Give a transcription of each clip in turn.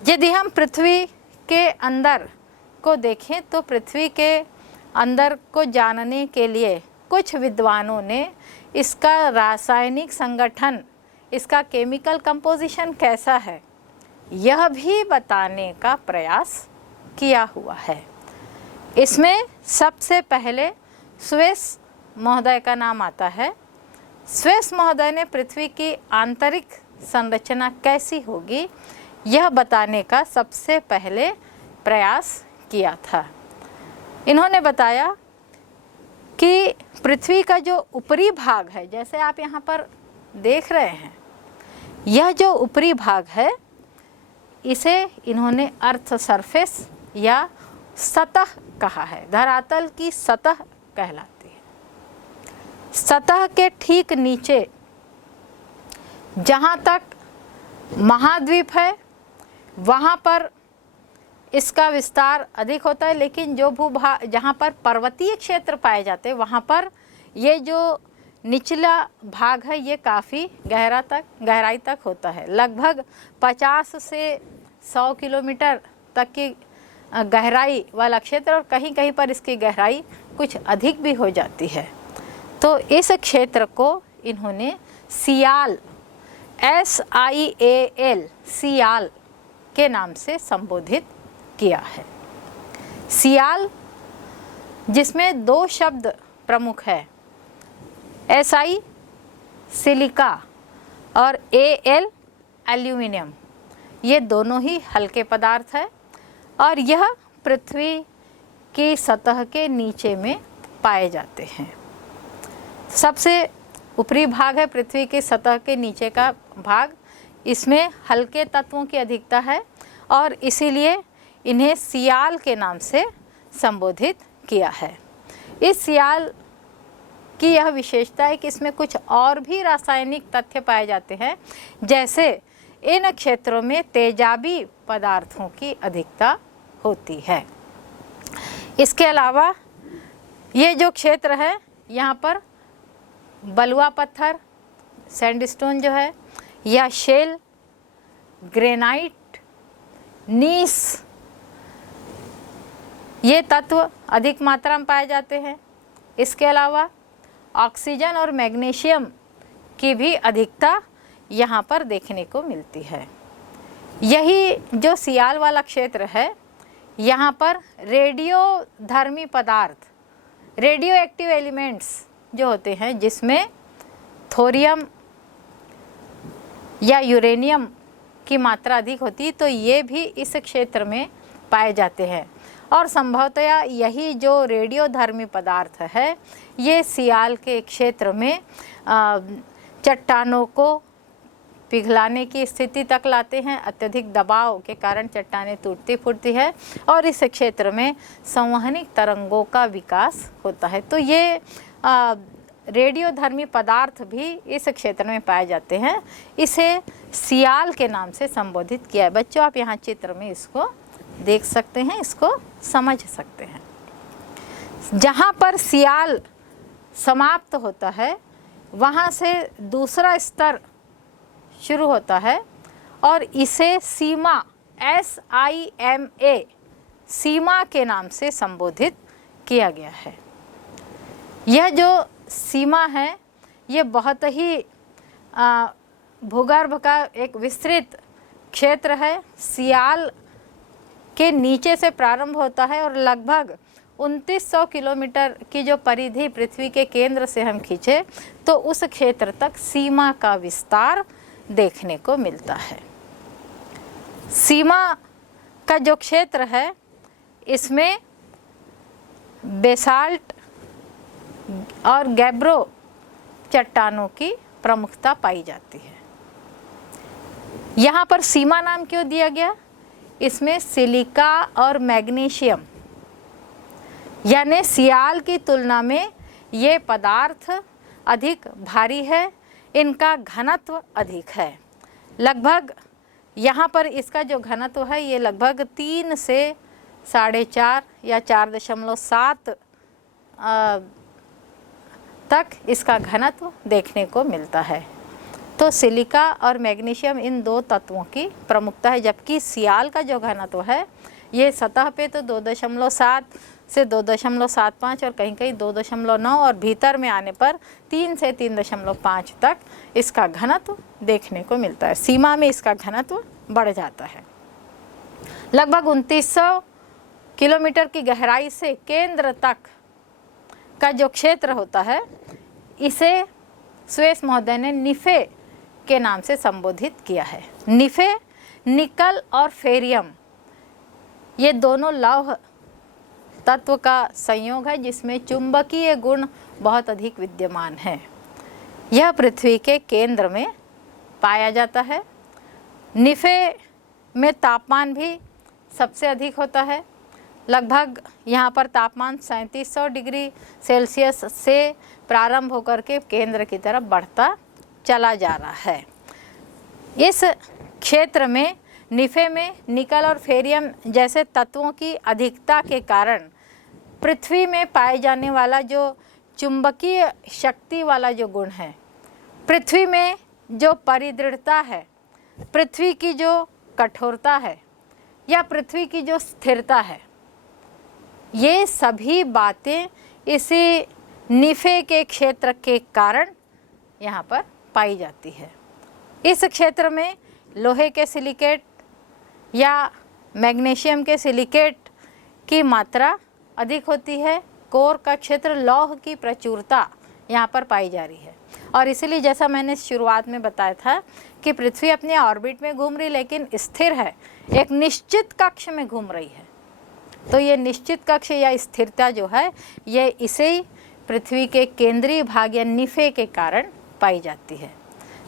यदि हम पृथ्वी के अंदर को देखें तो पृथ्वी के अंदर को जानने के लिए कुछ विद्वानों ने इसका रासायनिक संगठन, इसका केमिकल कंपोजिशन कैसा है, यह भी बताने का प्रयास किया हुआ है। इसमें सबसे पहले स्वेस महोदय का नाम आता है। स्वेस महोदय ने पृथ्वी की आंतरिक संरचना कैसी होगी यह बताने का सबसे पहले प्रयास किया था। इन्होंने बताया कि पृथ्वी का जो ऊपरी भाग है, जैसे आप यहाँ पर देख रहे हैं, यह जो ऊपरी भाग है इसे इन्होंने अर्थ सरफेस या सतह कहा है। धरातल की सतह कहलाती है। सतह के ठीक नीचे जहाँ तक महाद्वीप है वहाँ पर इसका विस्तार अधिक होता है, लेकिन जो भूभाग जहाँ पर पर्वतीय क्षेत्र पाए जाते हैं वहाँ पर ये जो निचला भाग है ये काफ़ी गहराई तक होता है। लगभग 50 से 100 किलोमीटर तक की गहराई वाला क्षेत्र, और कहीं कहीं पर इसकी गहराई कुछ अधिक भी हो जाती है। तो इस क्षेत्र को इन्होंने सियाल, SIAL, सियाल के नाम से संबोधित किया है। सियाल जिसमें दो शब्द प्रमुख है, SI सिलिका और AL एल्यूमिनियम, ये दोनों ही हल्के पदार्थ है और यह पृथ्वी की सतह के नीचे में पाए जाते हैं। सबसे ऊपरी भाग है पृथ्वी की सतह के नीचे का भाग, इसमें हल्के तत्वों की अधिकता है और इसीलिए इन्हें सियाल के नाम से संबोधित किया है। इस सियाल की यह विशेषता है कि इसमें कुछ और भी रासायनिक तथ्य पाए जाते हैं, जैसे इन क्षेत्रों में तेजाबी पदार्थों की अधिकता होती है। इसके अलावा ये जो क्षेत्र है यहाँ पर बलुआ पत्थर, सैंडस्टोन जो है, या शेल, ग्रेनाइट, नीस, ये तत्व अधिक मात्रा में पाए जाते हैं। इसके अलावा ऑक्सीजन और मैग्नीशियम की भी अधिकता यहाँ पर देखने को मिलती है। यही जो सियाल वाला क्षेत्र है यहाँ पर रेडियोधर्मी पदार्थ, रेडियो एक्टिव एलिमेंट्स जो होते हैं, जिसमें थोरियम या यूरेनियम की मात्रा अधिक होती है, तो ये भी इस क्षेत्र में पाए जाते हैं। और संभवतया यही जो रेडियोधर्मी पदार्थ है ये सियाल के क्षेत्र में चट्टानों को पिघलाने की स्थिति तक लाते हैं। अत्यधिक दबाव के कारण चट्टानें टूटती फूटती है और इस क्षेत्र में संवहनिक तरंगों का विकास होता है। तो ये रेडियोधर्मी पदार्थ भी इस क्षेत्र में पाए जाते हैं। इसे सियाल के नाम से संबोधित किया है। बच्चों आप यहाँ चित्र में इसको देख सकते हैं, इसको समझ सकते हैं। जहाँ पर सियाल समाप्त होता है वहाँ से दूसरा स्तर शुरू होता है और इसे सीमा, SIMA, सीमा के नाम से संबोधित किया गया है। यह जो सीमा है ये बहुत ही भूगर्भ का एक विस्तृत क्षेत्र है। सियाल के नीचे से प्रारंभ होता है और लगभग 2900 किलोमीटर की जो परिधि पृथ्वी के केंद्र से हम खींचे तो उस क्षेत्र तक सीमा का विस्तार देखने को मिलता है। सीमा का जो क्षेत्र है इसमें बेसाल्ट और गैब्रो चट्टानों की प्रमुखता पाई जाती है। यहाँ पर सीमा नाम क्यों दिया गया? इसमें सिलिका और मैग्नीशियम यानी सियाल की तुलना में ये पदार्थ अधिक भारी है, इनका घनत्व अधिक है। लगभग यहाँ पर इसका जो घनत्व है ये लगभग 3 से 4.5 या 4.7 तक इसका घनत्व देखने को मिलता है। तो सिलिका और मैग्नीशियम इन दो तत्वों की प्रमुखता है, जबकि सियाल का जो घनत्व है ये सतह पे तो 2.7 से 2.75 और कहीं कहीं 2.9 और भीतर में आने पर 3 से 3.5 तक इसका घनत्व देखने को मिलता है। सीमा में इसका घनत्व बढ़ जाता है। लगभग 2900 किलोमीटर की गहराई से केंद्र तक का जो क्षेत्र होता है इसे स्वेस महोदय ने निफे के नाम से संबोधित किया है। निफे निकल और फेरियम ये दोनों लौह तत्व का संयोग है जिसमें चुंबकीय गुण बहुत अधिक विद्यमान है। यह पृथ्वी के केंद्र में पाया जाता है। निफे में तापमान भी सबसे अधिक होता है। लगभग यहाँ पर तापमान 3700 डिग्री सेल्सियस से प्रारंभ होकर के केंद्र की तरफ बढ़ता चला जा रहा है। इस क्षेत्र में निफे में निकल और फेरियम जैसे तत्वों की अधिकता के कारण पृथ्वी में पाए जाने वाला जो चुंबकीय शक्ति वाला जो गुण है, पृथ्वी में जो परिदृढ़ता है, पृथ्वी की जो कठोरता है या पृथ्वी की जो स्थिरता है, ये सभी बातें इसी निफे के क्षेत्र के कारण यहाँ पर पाई जाती है। इस क्षेत्र में लोहे के सिलिकेट या मैग्नीशियम के सिलिकेट की मात्रा अधिक होती है। कोर का क्षेत्र लौह की प्रचुरता यहाँ पर पाई जा रही है और इसीलिए जैसा मैंने शुरुआत में बताया था कि पृथ्वी अपने ऑर्बिट में घूम रही लेकिन स्थिर है, एक निश्चित कक्ष में घूम रही है। तो ये निश्चित कक्ष या स्थिरता जो है ये इसे पृथ्वी के केंद्रीय भाग या निफे के कारण पाई जाती है।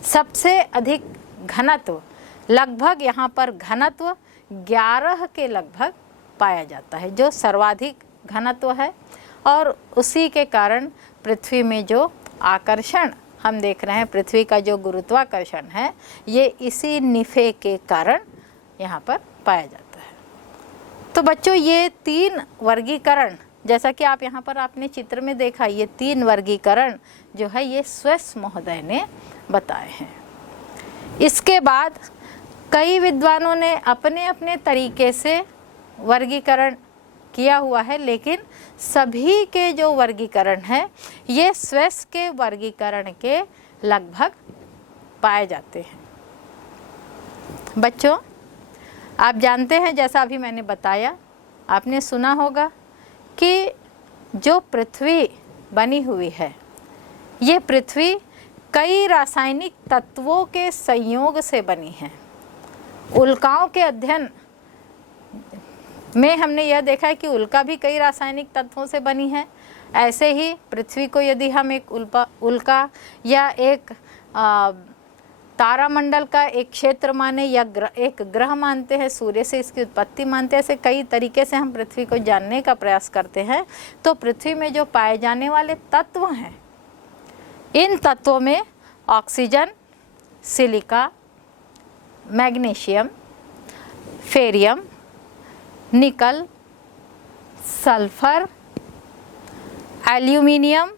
सबसे अधिक घनत्व लगभग यहाँ पर घनत्व 11 के लगभग पाया जाता है, जो सर्वाधिक घनत्व है और उसी के कारण पृथ्वी में जो आकर्षण हम देख रहे हैं, पृथ्वी का जो गुरुत्वाकर्षण है ये इसी निफे के कारण यहाँ पर पाया जाता है। तो बच्चों ये 3 वर्गीकरण जैसा कि आप यहाँ पर आपने चित्र में देखा, ये 3 वर्गीकरण जो है ये स्वेस महोदय ने बताए हैं। इसके बाद कई विद्वानों ने अपने अपने तरीके से वर्गीकरण किया हुआ है, लेकिन सभी के जो वर्गीकरण है ये स्वेस के वर्गीकरण के लगभग पाए जाते हैं। बच्चों आप जानते हैं, जैसा अभी मैंने बताया, आपने सुना होगा कि जो पृथ्वी बनी हुई है ये पृथ्वी कई रासायनिक तत्वों के संयोग से बनी है। उल्काओं के अध्ययन में हमने यह देखा है कि उल्का भी कई रासायनिक तत्वों से बनी है। ऐसे ही पृथ्वी को यदि हम एक उल्का या एक तारामंडल का एक क्षेत्र माने या एक ग्रह मानते हैं, सूर्य से इसकी उत्पत्ति मानते हैं, ऐसे कई तरीके से हम पृथ्वी को जानने का प्रयास करते हैं। तो पृथ्वी में जो पाए जाने वाले तत्व हैं, इन तत्वों में ऑक्सीजन, सिलिका, मैग्नीशियम, फेरियम, निकल, सल्फर, एल्यूमिनियम,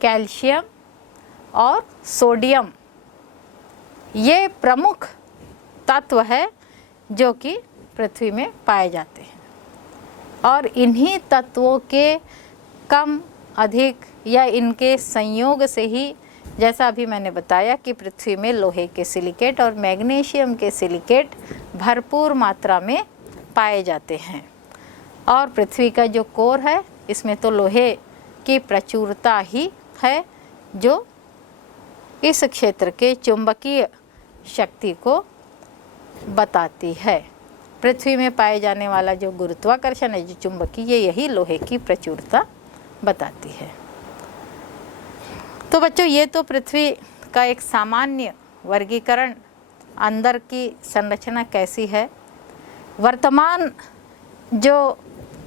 कैल्शियम और सोडियम ये प्रमुख तत्व है जो कि पृथ्वी में पाए जाते हैं। और इन्हीं तत्वों के कम अधिक या इनके संयोग से ही, जैसा अभी मैंने बताया कि पृथ्वी में लोहे के सिलिकेट और मैग्नीशियम के सिलिकेट भरपूर मात्रा में पाए जाते हैं। और पृथ्वी का जो कोर है इसमें तो लोहे की प्रचुरता ही है जो इस क्षेत्र के चुंबकीय शक्ति को बताती है। पृथ्वी में पाए जाने वाला जो गुरुत्वाकर्षण है, जो चुंबकीय, यही लोहे की प्रचुरता बताती है। तो बच्चों ये तो पृथ्वी का एक सामान्य वर्गीकरण, अंदर की संरचना कैसी है। वर्तमान जो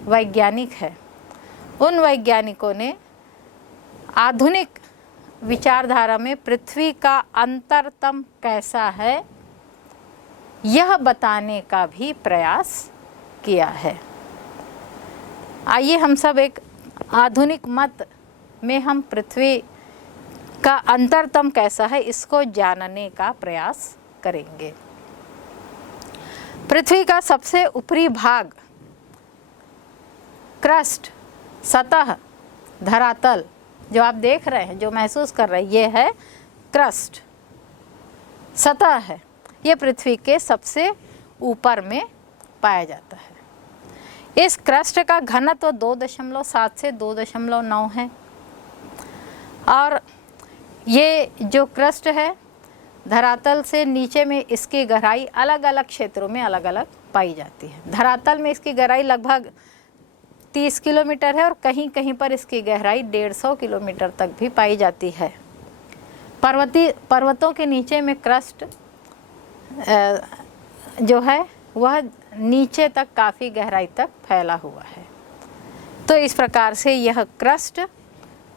वैज्ञानिक है उन वैज्ञानिकों ने आधुनिक विचारधारा में पृथ्वी का अंतरतम कैसा है यह बताने का भी प्रयास किया है। आइए हम सब एक आधुनिक मत में हम पृथ्वी का अंतरतम कैसा है, इसको जानने का प्रयास करेंगे। पृथ्वी का सबसे ऊपरी भाग, क्रस्ट, सतह, धरातल, जो आप देख रहे हैं, जो महसूस कर रहे हैं, ये है क्रस्ट, सतह है। ये पृथ्वी के सबसे ऊपर में पाया जाता है। इस क्रस्ट का घनत्व 2.7 से 2.9 है। और ये जो क्रस्ट है, धरातल से नीचे में इसकी गहराई अलग अलग क्षेत्रों में अलग अलग पाई जाती है। धरातल में इसकी गहराई लगभग 30 किलोमीटर है और कहीं कहीं पर इसकी गहराई 150 किलोमीटर तक भी पाई जाती है। पर्वतों के नीचे में क्रस्ट जो है वह नीचे तक काफ़ी गहराई तक फैला हुआ है। तो इस प्रकार से यह क्रस्ट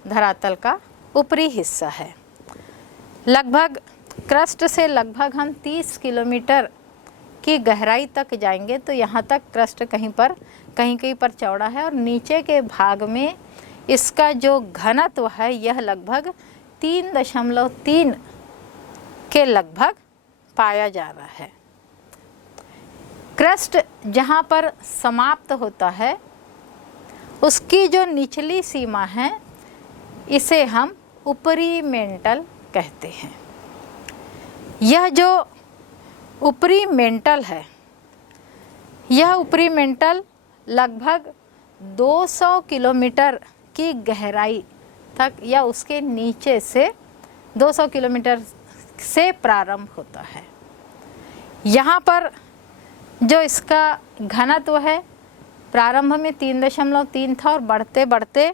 धरातल का ऊपरी हिस्सा है। लगभग क्रस्ट से लगभग हम 30 किलोमीटर की गहराई तक जाएंगे तो यहाँ तक क्रस्ट कहीं कहीं पर चौड़ा है और नीचे के भाग में इसका जो घनत्व है यह लगभग 3.3 के लगभग पाया जा रहा है। क्रस्ट जहाँ पर समाप्त होता है उसकी जो निचली सीमा है इसे हम ऊपरी मेंटल कहते हैं। यह जो ऊपरी मेंटल है, यह ऊपरी मेंटल लगभग 200 किलोमीटर की गहराई तक या उसके नीचे से 200 किलोमीटर से प्रारंभ होता है। यहाँ पर जो इसका घनत्व है प्रारंभ में 3.3 था और बढ़ते बढ़ते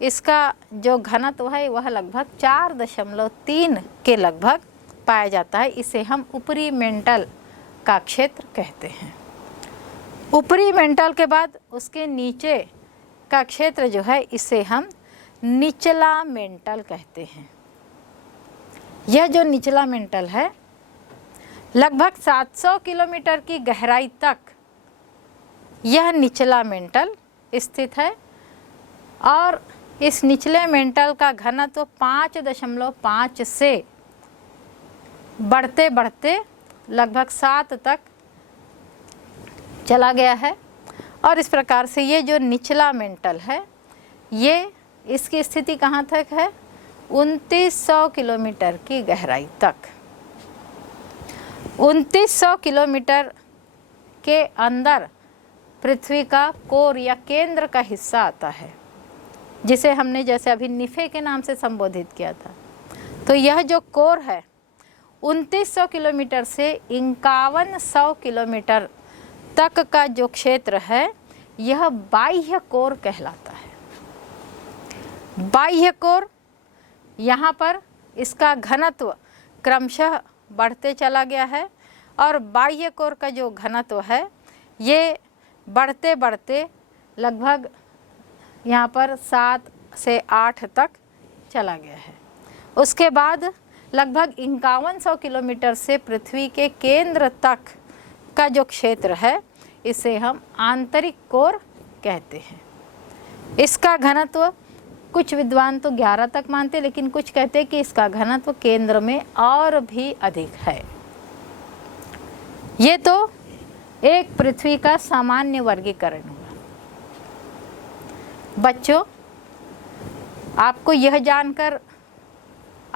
इसका जो घनत्व है वह लगभग 4.3 के लगभग पाया जाता है। इसे हम ऊपरी मेंटल का क्षेत्र कहते हैं। ऊपरी मेंटल के बाद उसके नीचे का क्षेत्र जो है इसे हम निचला मेंटल कहते हैं। यह जो निचला मेंटल है लगभग 700 किलोमीटर की गहराई तक यह निचला मेंटल स्थित है और इस निचले मेंटल का घनत्व 5.5 से बढ़ते बढ़ते लगभग 7 तक चला गया है। और इस प्रकार से ये जो निचला मेंटल है ये इसकी स्थिति कहाँ तक है, 2900 किलोमीटर की गहराई तक। 2900 किलोमीटर के अंदर पृथ्वी का कोर या केंद्र का हिस्सा आता है जिसे हमने जैसे अभी निफे के नाम से संबोधित किया था। तो यह जो कोर है 2900 किलोमीटर से 5100 किलोमीटर तक का जो क्षेत्र है यह बाह्य कोर कहलाता है। बाह्य कोर, यहाँ पर इसका घनत्व क्रमशः बढ़ते चला गया है और बाह्य कोर का जो घनत्व है ये बढ़ते बढ़ते लगभग यहाँ पर 7 से 8 तक चला गया है। उसके बाद लगभग 5100 किलोमीटर से पृथ्वी के केंद्र तक का जो क्षेत्र है इसे हम आंतरिक कोर कहते हैं। इसका घनत्व कुछ विद्वान तो 11 तक मानते, लेकिन कुछ कहते हैं कि इसका घनत्व केंद्र में और भी अधिक है। ये तो एक पृथ्वी का सामान्य वर्गीकरण हुआ। बच्चों, आपको यह जानकर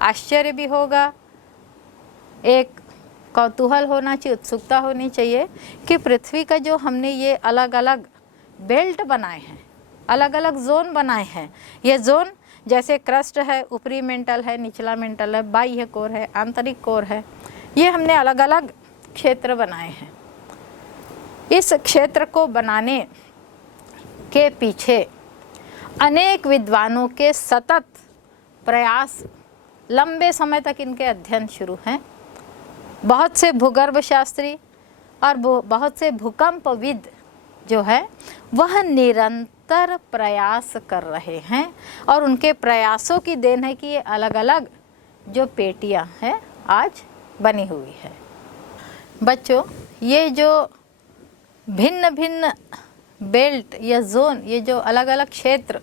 आश्चर्य भी होगा, एक कौतूहल होना चाहिए, उत्सुकता होनी चाहिए कि पृथ्वी का जो हमने ये अलग अलग बेल्ट बनाए हैं, अलग अलग जोन बनाए हैं, ये जोन जैसे क्रस्ट है, ऊपरी मेंटल है, निचला मेंटल है, बाह्य कोर है, आंतरिक कोर है, ये हमने अलग अलग क्षेत्र बनाए हैं। इस क्षेत्र को बनाने के पीछे अनेक विद्वानों के सतत प्रयास, लंबे समय तक इनके अध्ययन शुरू हैं। बहुत से भूगर्भ शास्त्री और बहुत से भूकंपविद जो है वह निरंतर प्रयास कर रहे हैं और उनके प्रयासों की देन है कि ये अलग अलग जो पेटियां हैं आज बनी हुई है। बच्चों, ये जो भिन्न भिन्न बेल्ट या जोन, ये जो अलग अलग क्षेत्र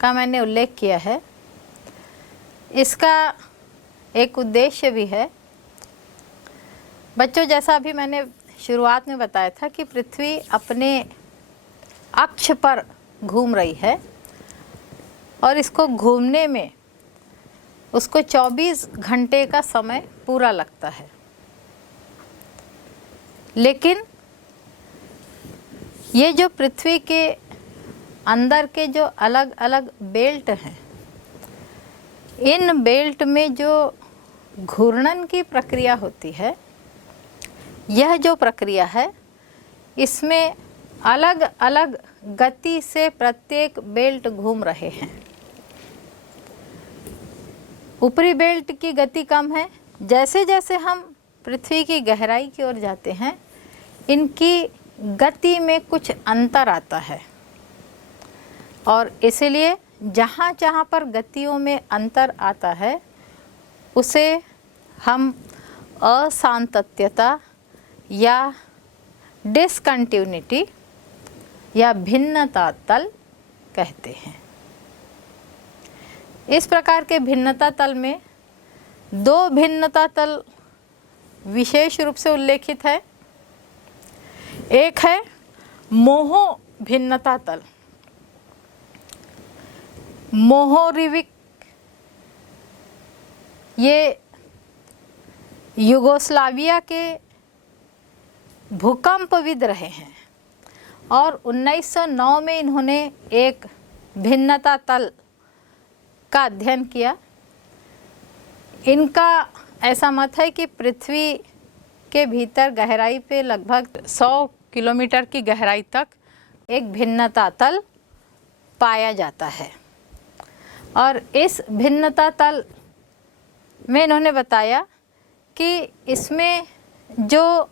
का मैंने उल्लेख किया है, इसका एक उद्देश्य भी है। बच्चों, जैसा अभी मैंने शुरुआत में बताया था कि पृथ्वी अपने अक्ष पर घूम रही है और इसको घूमने में उसको 24 घंटे का समय पूरा लगता है। लेकिन ये जो पृथ्वी के अंदर के जो अलग अलग बेल्ट हैं, इन बेल्ट में जो घूर्णन की प्रक्रिया होती है, यह जो प्रक्रिया है इसमें अलग अलग गति से प्रत्येक बेल्ट घूम रहे हैं। ऊपरी बेल्ट की गति कम है। जैसे जैसे हम पृथ्वी की गहराई की ओर जाते हैं, इनकी गति में कुछ अंतर आता है और इसलिए जहाँ जहाँ पर गतियों में अंतर आता है उसे हम असांतत्यता या डिसकंटिन्यूटी या भिन्नता तल कहते हैं। इस प्रकार के भिन्नता तल में दो भिन्नता तल विशेष रूप से उल्लेखित है। एक है मोहो भिन्नता तल, मोहोरिविक। ये युगोस्लाविया के भूकंपविद रहे हैं और 1909 में इन्होंने एक भिन्नता तल का अध्ययन किया। इनका ऐसा मत है कि पृथ्वी के भीतर गहराई पे लगभग 100 किलोमीटर की गहराई तक एक भिन्नता तल पाया जाता है और इस भिन्नता तल में इन्होंने बताया कि इसमें जो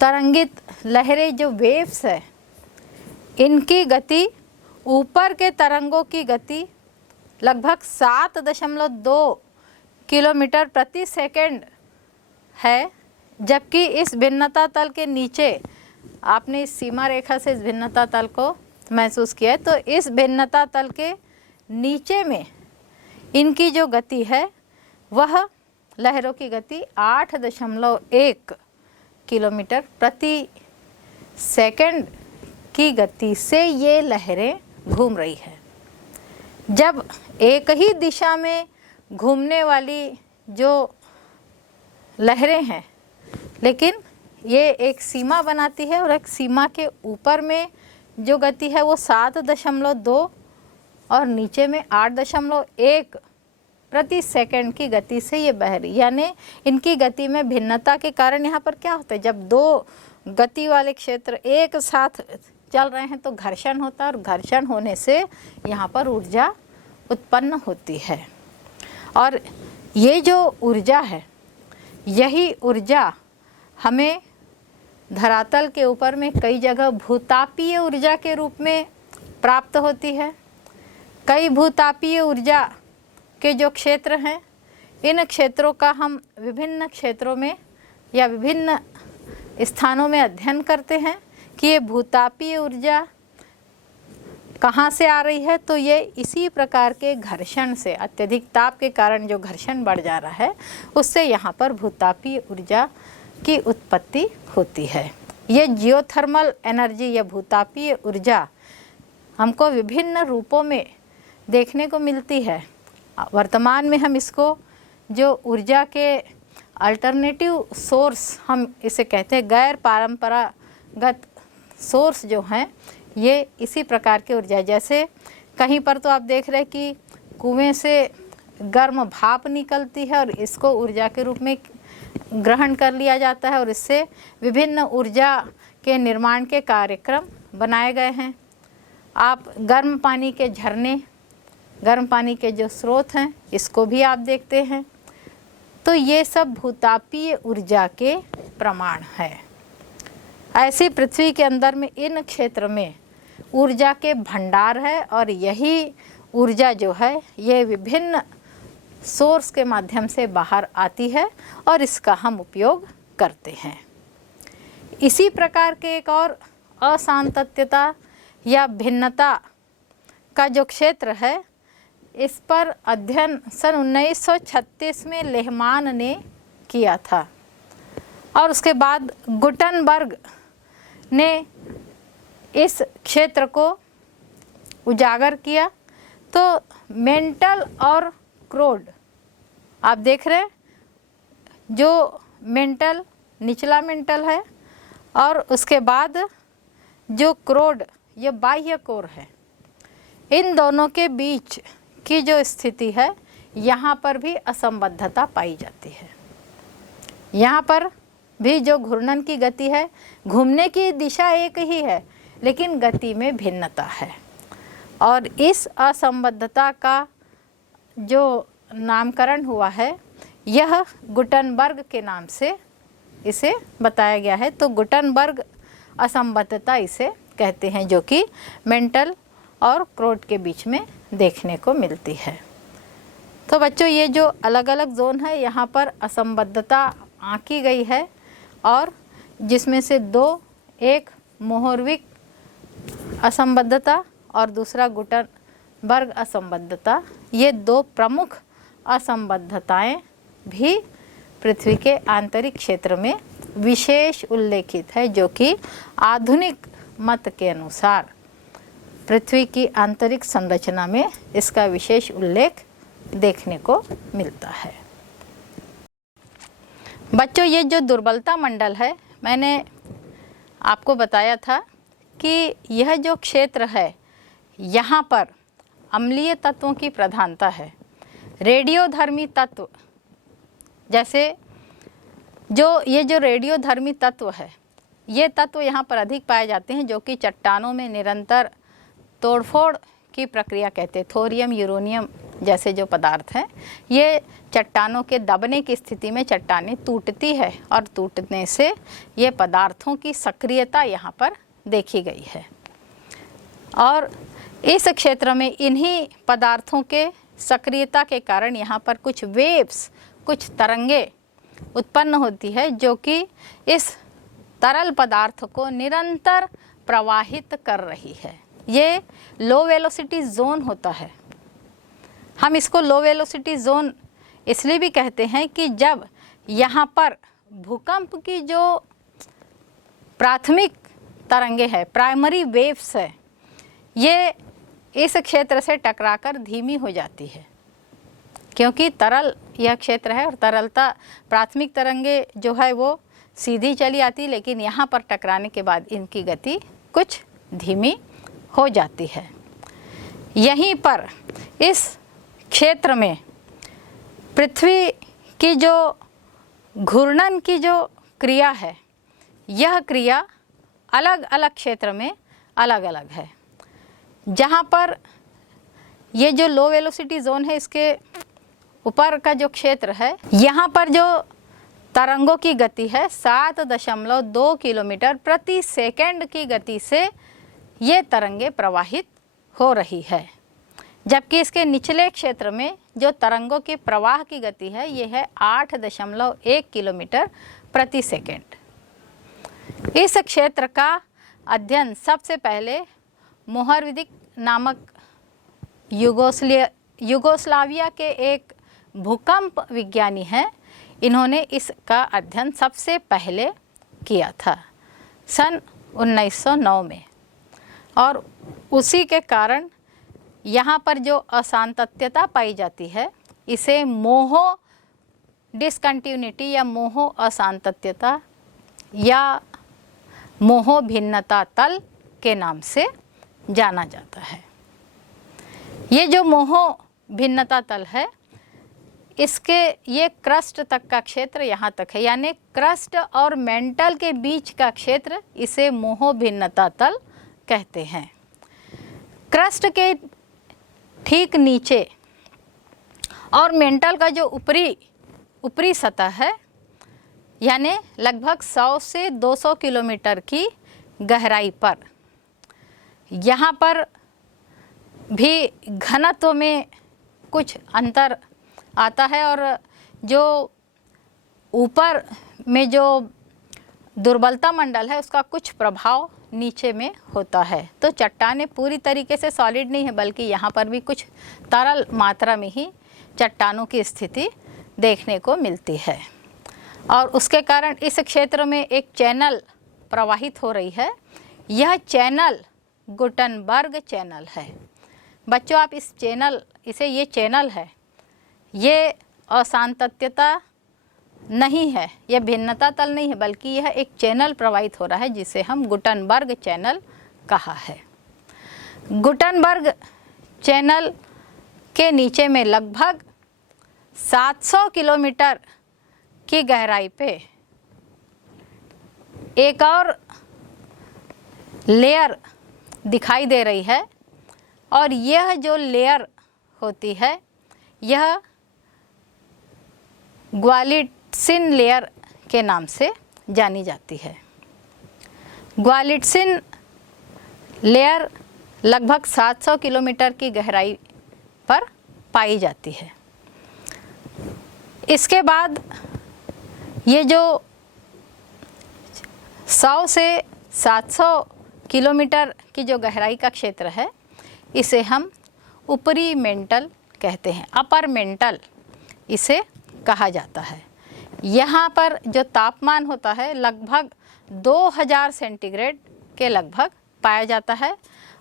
तरंगित लहरें, जो वेव्स है, इनकी गति ऊपर के तरंगों की गति लगभग 7.2 किलोमीटर प्रति सेकंड है, जबकि इस भिन्नता तल के नीचे आपने इस सीमा रेखा से इस भिन्नता तल को महसूस किया है, तो इस भिन्नता तल के नीचे में इनकी जो गति है वह लहरों की गति 8.1 किलोमीटर प्रति सेकंड की गति से ये लहरें घूम रही है। जब एक ही दिशा में घूमने वाली जो लहरें हैं, लेकिन ये एक सीमा बनाती है और एक सीमा के ऊपर में जो गति है वो 7.2 और नीचे में 8.1 प्रति सेकंड की गति से ये बह रही, यानी इनकी गति में भिन्नता के कारण यहाँ पर क्या होता है, जब दो गति वाले क्षेत्र एक साथ चल रहे हैं तो घर्षण होता है और घर्षण होने से यहाँ पर ऊर्जा उत्पन्न होती है। और ये जो ऊर्जा है, यही ऊर्जा हमें धरातल के ऊपर में कई जगह भूतापीय ऊर्जा के रूप में प्राप्त होती है। कई भूतापीय ऊर्जा के जो क्षेत्र हैं, इन क्षेत्रों का हम विभिन्न क्षेत्रों में या विभिन्न स्थानों में अध्ययन करते हैं कि ये भूतापीय ऊर्जा कहाँ से आ रही है। तो ये इसी प्रकार के घर्षण से, अत्यधिक ताप के कारण जो घर्षण बढ़ जा रहा है, उससे यहाँ पर भूतापीय ऊर्जा की उत्पत्ति होती है। ये जियोथर्मल एनर्जी या भूतापीय ऊर्जा हमको विभिन्न रूपों में देखने को मिलती है। वर्तमान में हम इसको जो ऊर्जा के अल्टरनेटिव सोर्स हम इसे कहते हैं, गैर परंपरागत सोर्स जो हैं, ये इसी प्रकार के ऊर्जा, जैसे कहीं पर तो आप देख रहे हैं कि कुएं से गर्म भाप निकलती है और इसको ऊर्जा के रूप में ग्रहण कर लिया जाता है और इससे विभिन्न ऊर्जा के निर्माण के कार्यक्रम बनाए गए हैं। आप गर्म पानी के झरने, गर्म पानी के जो स्रोत हैं, इसको भी आप देखते हैं। तो ये सब भूतापीय ऊर्जा के प्रमाण है। ऐसी पृथ्वी के अंदर में इन क्षेत्र में ऊर्जा के भंडार है और यही ऊर्जा जो है ये विभिन्न सोर्स के माध्यम से बाहर आती है और इसका हम उपयोग करते हैं। इसी प्रकार के एक और असांतत्यता या भिन्नता का जो क्षेत्र है, इस पर अध्ययन सन 1936 में लेहमान ने किया था और उसके बाद गुटनबर्ग ने इस क्षेत्र को उजागर किया। तो मेंटल और क्रोड आप देख रहे हैं, जो मेंटल निचला मेंटल है और उसके बाद जो क्रोड ये बाह्य कोर है, इन दोनों के बीच की जो स्थिति है यहाँ पर भी असंबद्धता पाई जाती है। यहाँ पर भी जो घूर्णन की गति है, घूमने की दिशा एक ही है लेकिन गति में भिन्नता है और इस असंबद्धता का जो नामकरण हुआ है यह गुटनबर्ग के नाम से इसे बताया गया है। तो गुटनबर्ग असंबद्धता इसे कहते हैं, जो कि मेंटल और क्रोड के बीच में देखने को मिलती है। तो बच्चों ये जो अलग अलग जोन है यहाँ पर असंबद्धता आंकी गई है और जिसमें से दो, एक मोहरविक असंबद्धता और दूसरा गुटनबर्ग असंबद्धता, ये दो प्रमुख असंबद्धताएं भी पृथ्वी के आंतरिक क्षेत्र में विशेष उल्लेखित है, जो कि आधुनिक मत के अनुसार पृथ्वी की आंतरिक संरचना में इसका विशेष उल्लेख देखने को मिलता है। बच्चों ये जो दुर्बलता मंडल है, मैंने आपको बताया था कि यह जो क्षेत्र है यहाँ पर अम्लीय तत्वों की प्रधानता है। रेडियोधर्मी तत्व जैसे ये जो रेडियोधर्मी तत्व है, ये तत्व यहाँ पर अधिक पाए जाते हैं, जो कि चट्टानों में निरंतर तोड़फोड़ की प्रक्रिया कहते हैं। थोरियम, यूरेनियम जैसे जो पदार्थ हैं, ये चट्टानों के दबने की स्थिति में चट्टानें टूटती है और टूटने से ये पदार्थों की सक्रियता यहाँ पर देखी गई है। और इस क्षेत्र में इन्हीं पदार्थों के सक्रियता के कारण यहाँ पर कुछ वेव्स, कुछ तरंगे उत्पन्न होती है, जो कि इस तरल पदार्थ को निरंतर प्रवाहित कर रही है। ये लो वेलोसिटी जोन होता है। हम इसको लो वेलोसिटी जोन इसलिए भी कहते हैं कि जब यहाँ पर भूकंप की जो प्राथमिक तरंगे है, प्राइमरी वेव्स है, ये इस क्षेत्र से टकराकर धीमी हो जाती है, क्योंकि तरल यह क्षेत्र है और तरलता प्राथमिक तरंगे जो है वो सीधी चली आती, लेकिन यहाँ पर टकराने के बाद इनकी गति कुछ धीमी हो जाती है। यहीं पर इस क्षेत्र में पृथ्वी की जो घूर्णन की जो क्रिया है, यह क्रिया अलग अलग क्षेत्र में अलग अलग है। जहाँ पर ये जो लो वेलोसिटी जोन है, इसके ऊपर का जो क्षेत्र है, यहाँ पर जो तरंगों की गति है 7.2 किलोमीटर प्रति सेकंड की गति से ये तरंगे प्रवाहित हो रही है, जबकि इसके निचले क्षेत्र में जो तरंगों के प्रवाह की गति है ये है 8.1 किलोमीटर प्रति सेकंड। इस क्षेत्र का अध्ययन सबसे पहले मोहरविदिक नामक युगोस्लाविया के एक भूकंप विज्ञानी हैं, इन्होंने इसका अध्ययन सबसे पहले किया था सन 1909 में। और उसी के कारण यहाँ पर जो असांतत्यता पाई जाती है, इसे मोहो डिसकंटिन्यूटी या मोहो असांतत्यता या मोहो भिन्नता तल के नाम से जाना जाता है। ये जो मोहो भिन्नता तल है, इसके ये क्रस्ट तक का क्षेत्र यहाँ तक है, यानी क्रस्ट और मेंटल के बीच का क्षेत्र, इसे मोहो भिन्नता तल कहते हैं। क्रस्ट के ठीक नीचे और मेंटल का जो ऊपरी सतह है, यानी लगभग 100 से 200 किलोमीटर की गहराई पर, यहाँ पर भी घनत्व में कुछ अंतर आता है और जो ऊपर में जो दुर्बलता मंडल है उसका कुछ प्रभाव नीचे में होता है। तो चट्टानें पूरी तरीके से सॉलिड नहीं है, बल्कि यहाँ पर भी कुछ तरल मात्रा में ही चट्टानों की स्थिति देखने को मिलती है। और उसके कारण इस क्षेत्र में एक चैनल प्रवाहित हो रही है। यह चैनल गुटनबर्ग चैनल है। बच्चों, आप ये चैनल है, ये असांतत्यता नहीं है, यह भिन्नता तल नहीं है, बल्कि यह एक चैनल प्रवाहित हो रहा है जिसे हम गुटनबर्ग चैनल कहा है। गुटनबर्ग चैनल के नीचे में लगभग 700 किलोमीटर की गहराई पे एक और लेयर दिखाई दे रही है, और यह जो लेयर होती है यह ग्वालिटसिन लेयर के नाम से जानी जाती है। ग्वालिटसिन लेयर लगभग 700 किलोमीटर की गहराई पर पाई जाती है। इसके बाद ये जो 100 से 700 किलोमीटर की जो गहराई का क्षेत्र है, इसे हम ऊपरी मेंटल कहते हैं, अपर मेंटल इसे कहा जाता है। यहाँ पर जो तापमान होता है लगभग 2000 सेंटीग्रेड के लगभग पाया जाता है,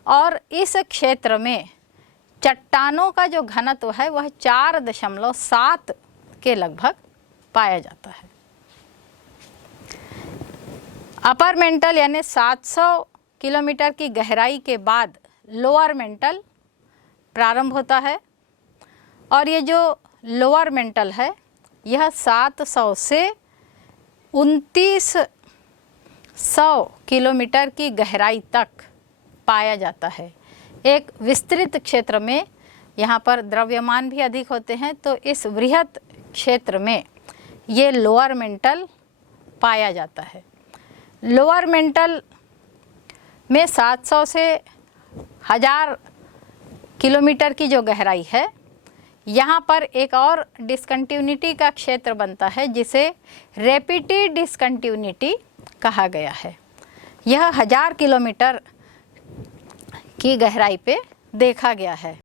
और इस क्षेत्र में चट्टानों का जो घनत्व है वह 4.7 के लगभग पाया जाता है। अपर मेंटल यानी 700 किलोमीटर की गहराई के बाद लोअर मेंटल प्रारंभ होता है, और ये जो लोअर मेंटल है यह 700 से 2900 किलोमीटर की गहराई तक पाया जाता है। एक विस्तृत क्षेत्र में यहाँ पर द्रव्यमान भी अधिक होते हैं, तो इस वृहत क्षेत्र में ये लोअर मेंटल पाया जाता है। लोअर मेंटल में 700 से 1000 किलोमीटर की जो गहराई है, यहाँ पर एक और डिस्कंटिन्यूटी का क्षेत्र बनता है जिसे रेपिटी डिस्कंटिन्यूटी कहा गया है। यह 1000 किलोमीटर की गहराई पे देखा गया है।